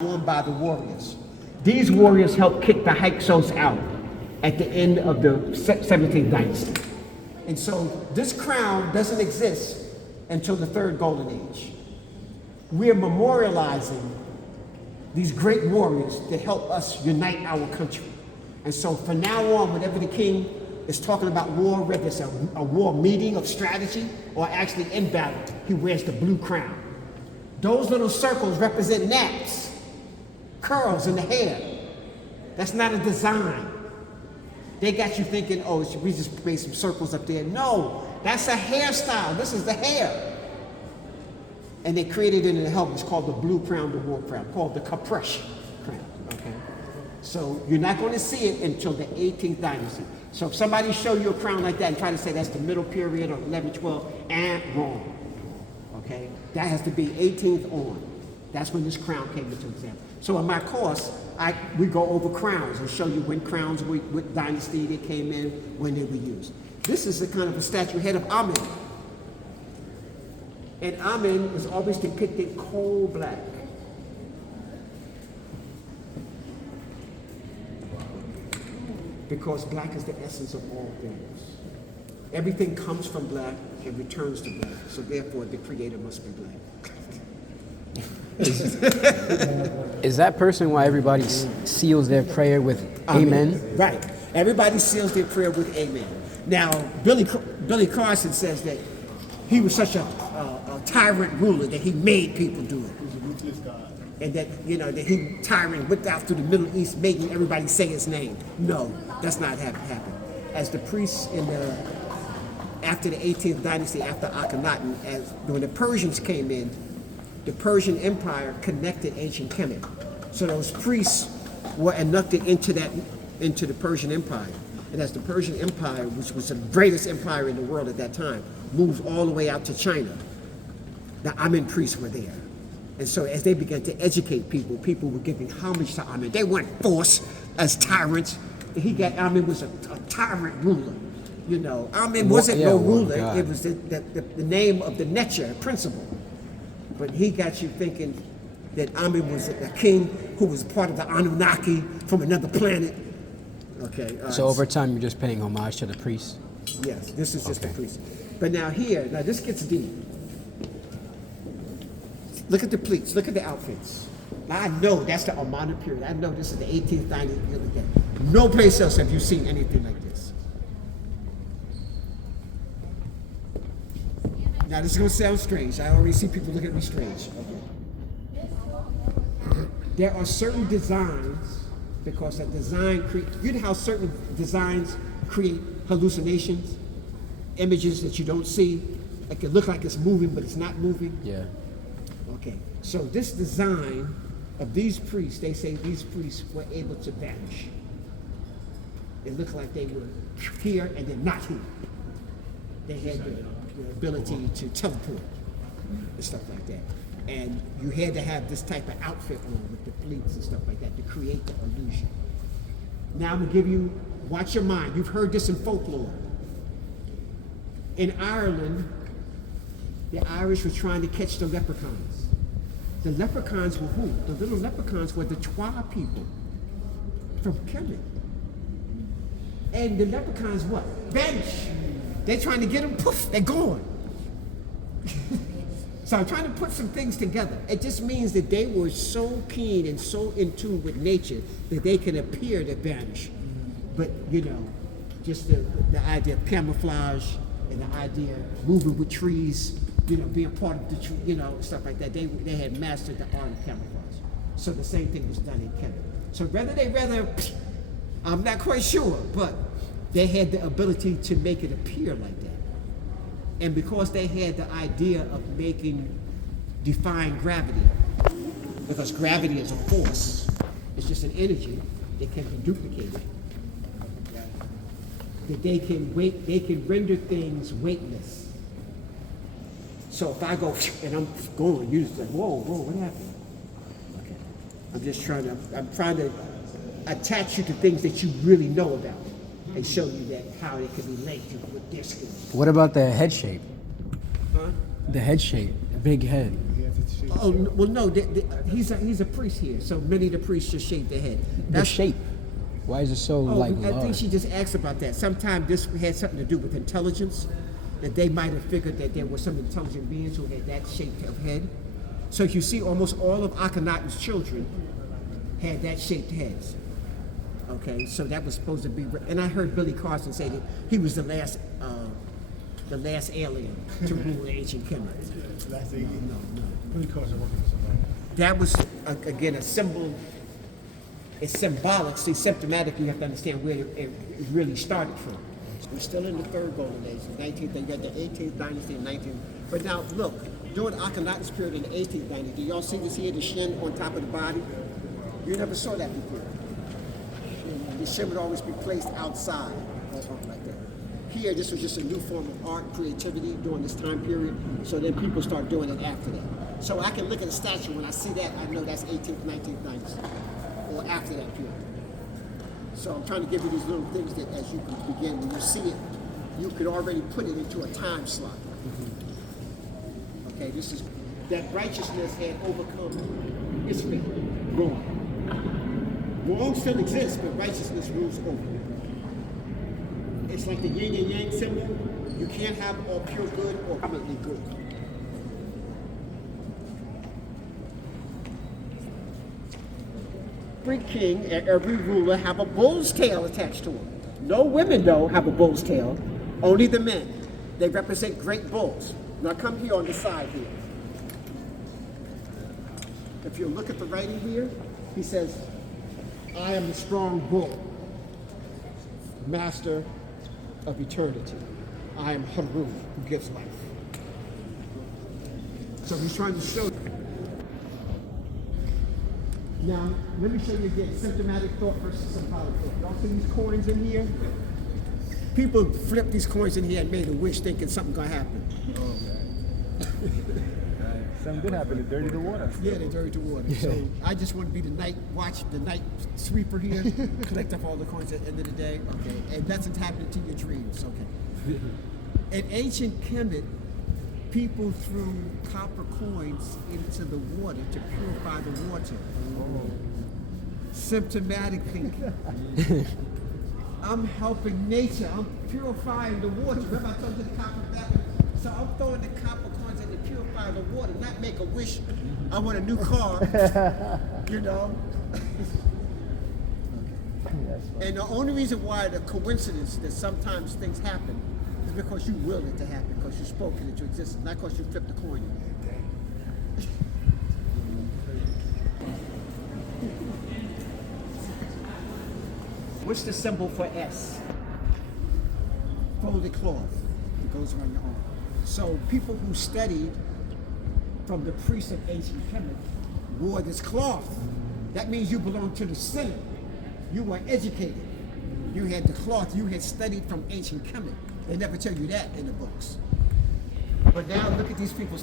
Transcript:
won by the warriors. These warriors helped kick the Hyksos out at the end of the 17th dynasty. And so this crown doesn't exist until the third golden age. We're memorializing these great warriors that help us unite our country. And so from now on, whenever the king is talking about war, whether it's a war meeting of strategy or actually in battle, he wears the blue crown. Those little circles represent naps, curls in the hair. That's not a design. They got you thinking, oh, we just made some circles up there. No, that's a hairstyle. This is the hair. And they created it in the helmet. It's called the blue crown, the war crown, called the 𝓹 crown, okay? So you're not going to see it until the 18th dynasty. So if somebody show you a crown like that and try to say that's the middle period or 11, 12, and wrong, okay? That has to be 18th on. That's when this crown came into example. So in my course, we go over crowns and show you when crowns, what dynasty they came in, when they were used. This is a kind of a statue head of Amen. And Amen is always depicted coal black. Because black is the essence of all things. Everything comes from black and returns to black. So therefore, the creator must be black. Is that person why everybody seals their prayer with amen? Right. Everybody seals their prayer with amen. Now, Billy Carson says that he was such a tyrant ruler that he made people do it. And that, that he tyrant whipped out through the Middle East, making everybody say his name. No, that's not happened. As the priests after the 18th dynasty, after Akhenaten, when the Persians came in, the Persian Empire connected ancient Kemet. So those priests were inducted into the Persian Empire. And as the Persian Empire, which was the greatest empire in the world at that time, moved all the way out to China, the Amen priests were there. And so as they began to educate people, people were giving homage to Amen. They weren't forced as tyrants. Amen was a tyrant ruler. Amen wasn't no ruler. It was the name of the Netcher principle. But he got you thinking that Amen was a king who was part of the Anunnaki from another planet. Okay. So over time, you're just paying homage to the priests? Yes, this is just the priest. But now this gets deep. Look at the pleats, look at the outfits. Now I know that's the Amarna period. I know this is the 18th, 19th. No place else have you seen anything like this. Now this is going to sound strange. I already see people looking at me strange. Okay. There are certain designs, because a design you know how certain designs create hallucinations, images that you don't see. It can look like it's moving, but it's not moving. Yeah. Okay. So this design of these priests, they say these priests were able to vanish. It looked like they were here and then not here. They had the ability to teleport and stuff like that. And you had to have this type of outfit on with the pleats and stuff like that to create the illusion. Now I'm gonna give you, watch your mind. You've heard this in folklore. In Ireland, the Irish were trying to catch the leprechauns. The leprechauns were who? The little leprechauns were the Twa people from Kemet. And the leprechauns what? Vanish. They're trying to get them, poof, they're gone. So I'm trying to put some things together. It just means that they were so keen and so in tune with nature that they can appear to vanish. But, just the idea of camouflage and the idea of moving with trees, being part of the tree, stuff like that. They had mastered the art of camouflage. So the same thing was done in Kemet. So I'm not quite sure, but they had the ability to make it appear like that. And because they had the idea of defying gravity, because gravity is a force, it's just an energy that can be duplicated. That they can render things weightless. So if I go and I'm going, you're just like, whoa, what happened? Okay. I'm trying to attach you to things that you really know about and show you that how it can relate to what this is. What about the head shape? Huh? The head shape, big head. He has a shape Oh, well, no, he's a priest here, so many of the priests just shave their head. The shape. Why is it so like I think large? she just asked about that. Sometimes this had something to do with intelligence, that they might have figured that there were some intelligent beings who had that shape of head. So you see, almost all of Akhenaten's children had that shaped heads. Okay, so that was supposed to be, and I heard Billy Carson say that he was the last alien to rule the ancient Kemet. Last alien? No. Billy Carson working for somebody. That was, again, a symbol. It's symbolic. See, symptomatic, you have to understand where it really started from. We're still in the third golden age, the 19th, you got the 18th dynasty and 19th. But now, look, during Akhenaten's period in the 18th dynasty, do y'all see this here, the shin on top of the body? You never saw that before. The shin would always be placed outside, or something like that. Here, this was just a new form of art, creativity during this time period, so then people start doing it after that. So I can look at a statue, when I see that, I know that's 18th, 19th dynasty, or after that period. So I'm trying to give you these little things that as you can begin, when you see it, you could already put it into a time slot. Okay, this is, that righteousness had overcome its fate, wrong. Wrong still exists, but righteousness rules over. It's like the yin and yang symbol. You can't have all pure good or permanently good. Every king and every ruler have a bull's tail attached to them. No women, though, have a bull's tail. Only the men. They represent great bulls. Now come here on the side here. If you look at the writing here, he says, I am the strong bull, master of eternity. I am Heru, who gives life. So he's trying to show. Now, let me show you again, symptomatic thought versus symbolic thought. Y'all see these coins in here? People flip these coins in here and made a wish thinking something gonna happen. Something did happen. It dirtied the water. Yeah, they dirty the water. So I just want to be the night sweeper here, collect up all the coins at the end of the day. Okay, and nothing's happening to your dreams. Okay. In ancient Kemet, people threw copper coins into the water to purify the water. Symptomatic thinking. I'm helping nature. I'm purifying the water. Remember I told you the copper back? So I'm throwing the copper coins in to purify the water, not make a wish. I want a new car, you know? And the only reason why the coincidence that sometimes things happen is because you willed it to happen, because you spoke it into existence, not because you flipped the coin in. What's the symbol for S? Folded cloth. It goes around your arm. So people who studied from the priests of ancient Kemet wore this cloth. That means you belong to the center. You were educated. You had the cloth. You had studied from ancient Kemet. They never tell you that in the books. But now look at these people.